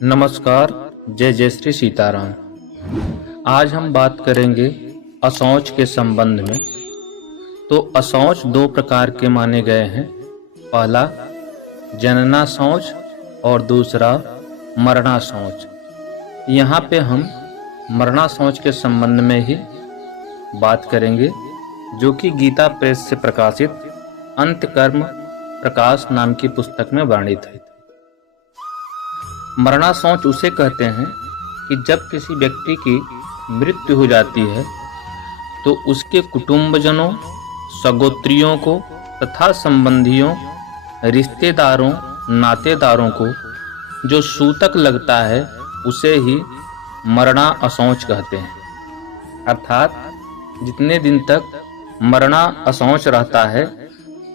नमस्कार। जय जय श्री सीताराम। आज हम बात करेंगे अशौच के संबंध में। तो अशौच दो प्रकार के माने गए हैं। पहला जनना शौच और दूसरा मरणा शौच। यहाँ पे हम मरणा शौच के संबंध में ही बात करेंगे, जो कि गीता प्रेस से प्रकाशित अंतकर्म प्रकाश नाम की पुस्तक में वर्णित है। मरणा शौच उसे कहते हैं कि जब किसी व्यक्ति की मृत्यु हो जाती है तो उसके कुटुंबजनों, सगोत्रियों को तथा संबंधियों, रिश्तेदारों, नातेदारों को जो सूतक लगता है उसे ही मरणा अशौच कहते हैं। अर्थात जितने दिन तक मरणा अशौच रहता है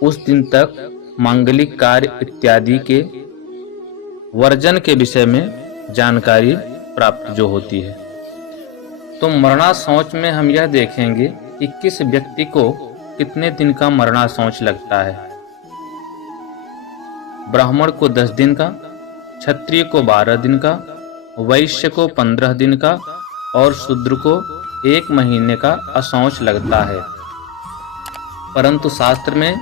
उस दिन तक मांगलिक कार्य इत्यादि के वर्जन के विषय में जानकारी प्राप्त जो होती है। तो मरणा शौच में हम यह देखेंगे कि किस व्यक्ति को कितने दिन का मरणा शौच लगता है। ब्राह्मण को 10 दिन का, क्षत्रिय को 12 दिन का, वैश्य को 15 दिन का और शूद्र को 1 महीने का अशौच लगता है। परंतु शास्त्र में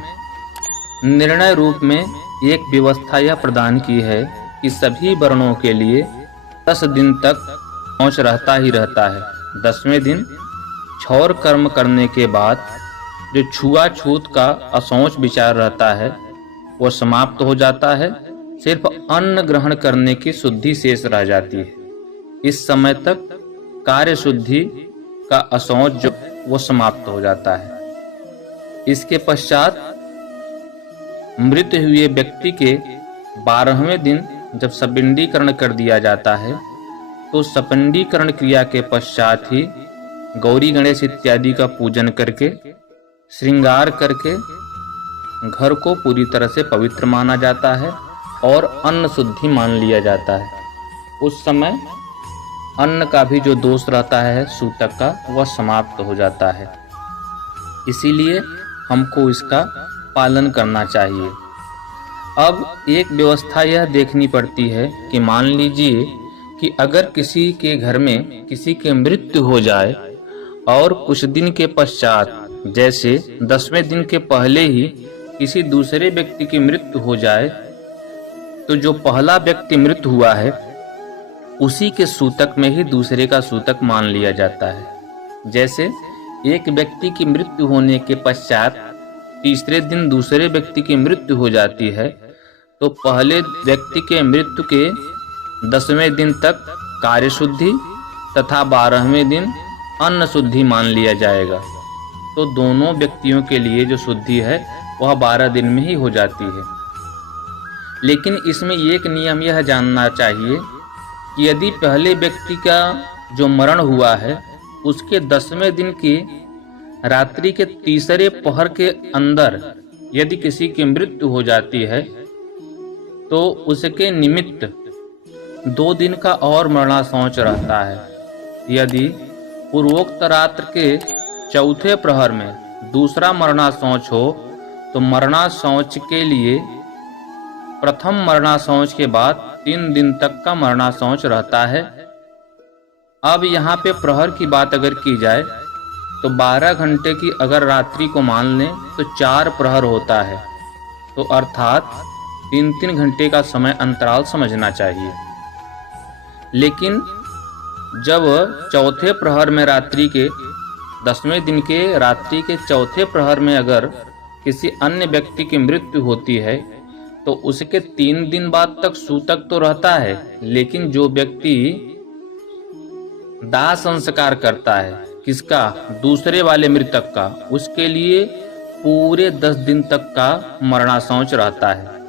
निर्णय रूप में एक व्यवस्था यह प्रदान की है कि सभी वर्णों के लिए 10 दिन तक शौच रहता ही रहता है। 10वें दिन क्षौर कर्म करने के बाद जो छुआछूत का अशौच विचार रहता है वो समाप्त हो जाता है। सिर्फ अन्न ग्रहण करने की शुद्धि शेष रह जाती है। इस समय तक कार्य शुद्धि का अशौच जो वो समाप्त हो जाता है। इसके पश्चात मृत हुए व्यक्ति के 12वें दिन जब सपिंडीकरण कर दिया जाता है तो सपिंडीकरण क्रिया के पश्चात ही गौरी गणेश इत्यादि का पूजन करके श्रृंगार करके घर को पूरी तरह से पवित्र माना जाता है और अन्न शुद्धि मान लिया जाता है। उस समय अन्न का भी जो दोष रहता है सूतक का वह समाप्त हो जाता है। इसीलिए हमको इसका पालन करना चाहिए। अब एक व्यवस्था यह देखनी पड़ती है कि मान लीजिए कि अगर किसी के घर में किसी की मृत्यु हो जाए और कुछ दिन के पश्चात, जैसे 10वें दिन के पहले ही किसी दूसरे व्यक्ति की मृत्यु हो जाए, तो जो पहला व्यक्ति मृत हुआ है उसी के सूतक में ही दूसरे का सूतक मान लिया जाता है। जैसे एक व्यक्ति की मृत्यु होने के पश्चात तीसरे दिन दूसरे व्यक्ति की मृत्यु हो जाती है तो पहले व्यक्ति के मृत्यु के 10वें दिन तक कार्य शुद्धि तथा 12वें दिन अन्न शुद्धि मान लिया जाएगा। तो दोनों व्यक्तियों के लिए जो शुद्धि है वह 12 दिन में ही हो जाती है। लेकिन इसमें एक नियम यह जानना चाहिए कि यदि पहले व्यक्ति का जो मरण हुआ है उसके 10वें दिन की रात्रि के तीसरे पहर के अंदर यदि किसी की मृत्यु हो जाती है तो उसके निमित्त 2 दिन का और मरणा शौच रहता है। यदि पूर्वोक्त रात्र के चौथे प्रहर में दूसरा मरणा शौच हो तो मरणा शौच के लिए प्रथम मरणा शौच के बाद 3 दिन तक का मरणा शौच रहता है। अब यहाँ पे प्रहर की बात अगर की जाए तो 12 घंटे की अगर रात्रि को मान लें तो 4 प्रहर होता है। तो अर्थात 3-3 घंटे का समय अंतराल समझना चाहिए। लेकिन जब चौथे प्रहर में रात्रि के 10वें दिन के रात्रि के चौथे प्रहर में अगर किसी अन्य व्यक्ति की मृत्यु होती है तो उसके 3 दिन बाद तक सूतक तो रहता है, लेकिन जो व्यक्ति दाह संस्कार करता है किसका, दूसरे वाले मृतक का, उसके लिए पूरे 10 दिन तक का मरणा शौच रहता है।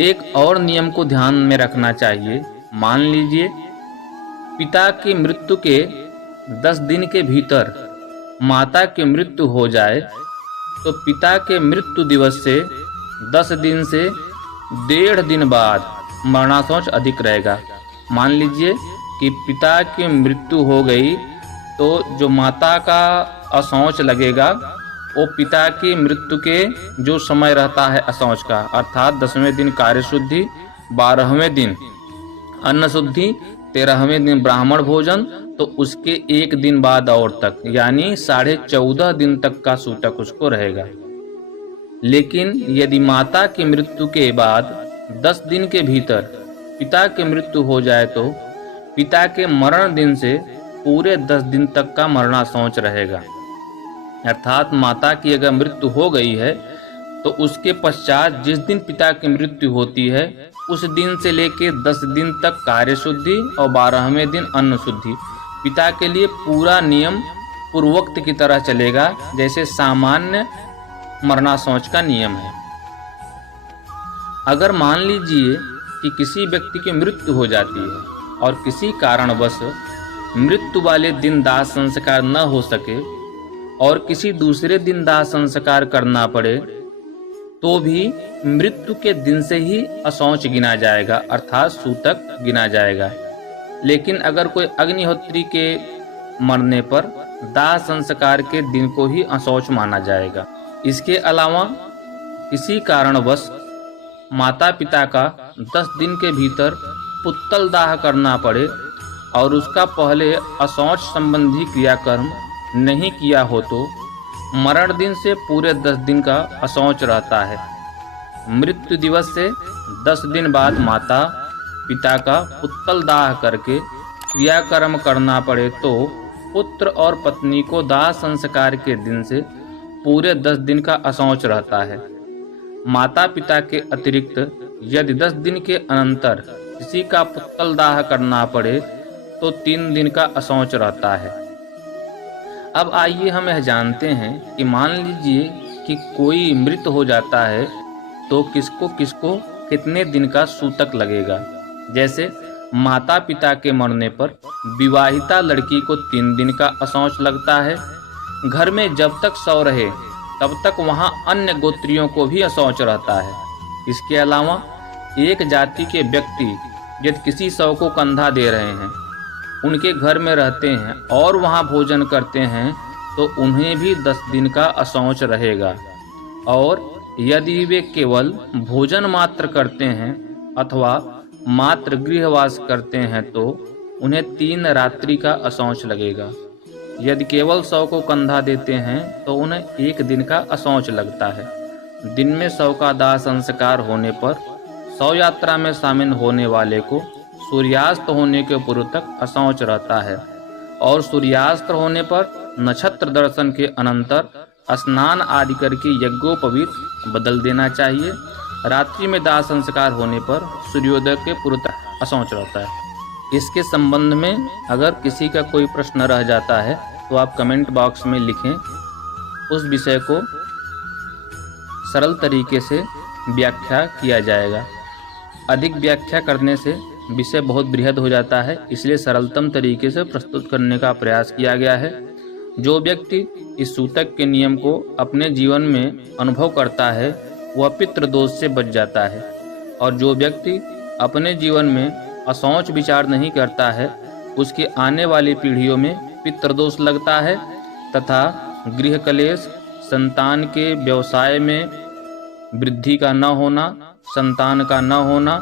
एक और नियम को ध्यान में रखना चाहिए। मान लीजिए पिता की मृत्यु के 10 दिन के भीतर माता की मृत्यु हो जाए तो पिता के मृत्यु दिवस से 10 दिन से 1.5 दिन बाद मरणा शौच अधिक रहेगा। मान लीजिए कि पिता की मृत्यु हो गई तो जो माता का अशौच लगेगा वो पिता की मृत्यु के जो समय रहता है अशौच का, अर्थात 10वें दिन कार्य शुद्धि, 12वें दिन अन्न शुद्धि, 13वें दिन ब्राह्मण भोजन, तो उसके एक दिन बाद और तक यानी 14.5 दिन तक का सूतक उसको रहेगा। लेकिन यदि माता की मृत्यु के बाद 10 दिन के भीतर पिता की मृत्यु हो जाए तो पिता के मरण दिन से पूरे 10 दिन तक का मरणाशौच रहेगा। अर्थात माता की अगर मृत्यु हो गई है तो उसके पश्चात जिस दिन पिता की मृत्यु होती है उस दिन से लेके 10 दिन तक कार्य शुद्धि और 12वें दिन अन्न शुद्धि पिता के लिए पूरा नियम पूर्वोक्त की तरह चलेगा, जैसे सामान्य मरणाशौच का नियम है। अगर मान लीजिए कि किसी व्यक्ति की मृत्यु हो जाती है और किसी कारणवश मृत्यु वाले दिन दाह संस्कार न हो सके और किसी दूसरे दिन दाह संस्कार करना पड़े तो भी मृत्यु के दिन से ही अशौच गिना जाएगा, अर्थात सूतक गिना जाएगा। लेकिन अगर कोई अग्निहोत्री के मरने पर दाह संस्कार के दिन को ही अशौच माना जाएगा। इसके अलावा किसी कारणवश माता पिता का 10 दिन के भीतर पुत्तल दाह करना पड़े और उसका पहले अशौच संबंधी क्रियाकर्म नहीं किया हो तो मरण दिन से पूरे 10 दिन का अशौच रहता है। मृत्यु दिवस से 10 दिन बाद माता पिता का पुत्तल दाह करके क्रियाकर्म करना पड़े तो पुत्र और पत्नी को दाह संस्कार के दिन से पूरे 10 दिन का अशौच रहता है। माता पिता के अतिरिक्त यदि 10 दिन के अनंतर किसी का पुत्तल दाह करना पड़े तो 3 दिन का अशौच रहता है। अब आइए हम यह जानते हैं कि मान लीजिए कि कोई मृत हो जाता है तो किसको किसको कितने दिन का सूतक लगेगा। जैसे माता पिता के मरने पर विवाहिता लड़की को 3 दिन का अशौच लगता है। घर में जब तक शव रहे तब तक वहां अन्य गोत्रियों को भी अशौच रहता है। इसके अलावा एक जाति के व्यक्ति यदि किसी शव को कंधा दे रहे हैं, उनके घर में रहते हैं और वहां भोजन करते हैं तो उन्हें भी 10 दिन का अशौच रहेगा। और यदि वे केवल भोजन मात्र करते हैं अथवा मात्र गृहवास करते हैं तो उन्हें 3 रात्रि का अशौच लगेगा। यदि केवल शव को कंधा देते हैं तो उन्हें 1 दिन का अशौच लगता है। दिन में शव का दाह संस्कार होने पर शव यात्रा में शामिल होने वाले को सूर्यास्त होने के पूर्व तक अशौच रहता है और सूर्यास्त होने पर नक्षत्र दर्शन के अनंतर स्नान आदि करके यज्ञोपवीत बदल देना चाहिए। रात्रि में दाह संस्कार होने पर सूर्योदय के पूर्व तक अशौच रहता है। इसके संबंध में अगर किसी का कोई प्रश्न रह जाता है तो आप कमेंट बॉक्स में लिखें, उस विषय को सरल तरीके से व्याख्या किया जाएगा। अधिक व्याख्या करने से विषय बहुत बृहद हो जाता है, इसलिए सरलतम तरीके से प्रस्तुत करने का प्रयास किया गया है। जो व्यक्ति इस सूतक के नियम को अपने जीवन में अनुभव करता है वह पितृदोष से बच जाता है, और जो व्यक्ति अपने जीवन में अशौच विचार नहीं करता है उसके आने वाली पीढ़ियों में पितृदोष लगता है तथा गृह कलेश, संतान के व्यवसाय में वृद्धि का न होना, संतान का न होना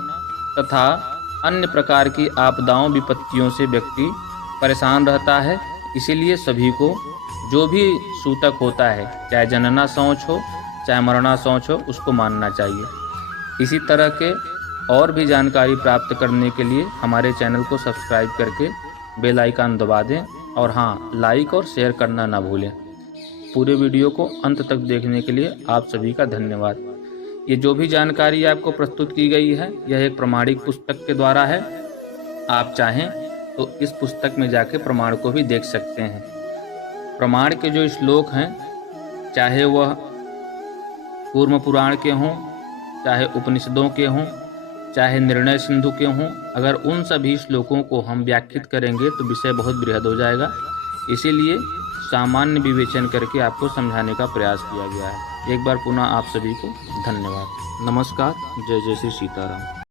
तथा अन्य प्रकार की आपदाओं विपत्तियों से व्यक्ति परेशान रहता है। इसीलिए सभी को जो भी सूतक होता है, चाहे जनना शौच हो चाहे मरणा शौच हो, उसको मानना चाहिए। इसी तरह के और भी जानकारी प्राप्त करने के लिए हमारे चैनल को सब्सक्राइब करके बेल आइकन दबा दें और हाँ, लाइक और शेयर करना ना भूलें। पूरे वीडियो को अंत तक देखने के लिए आप सभी का धन्यवाद। ये जो भी जानकारी आपको प्रस्तुत की गई है यह एक प्रमाणिक पुस्तक के द्वारा है। आप चाहें तो इस पुस्तक में जाके प्रमाण को भी देख सकते हैं। प्रमाण के जो श्लोक हैं, चाहे वह कूर्म पुराण के हों, चाहे उपनिषदों के हों, चाहे निर्णय सिंधु के हों, अगर उन सभी श्लोकों को हम व्याख्यात करेंगे तो विषय बहुत बृहद हो जाएगा। इसीलिए सामान्य विवेचन करके आपको समझाने का प्रयास किया गया है। एक बार पुनः आप सभी को धन्यवाद। नमस्कार। जय जय श्री सीताराम।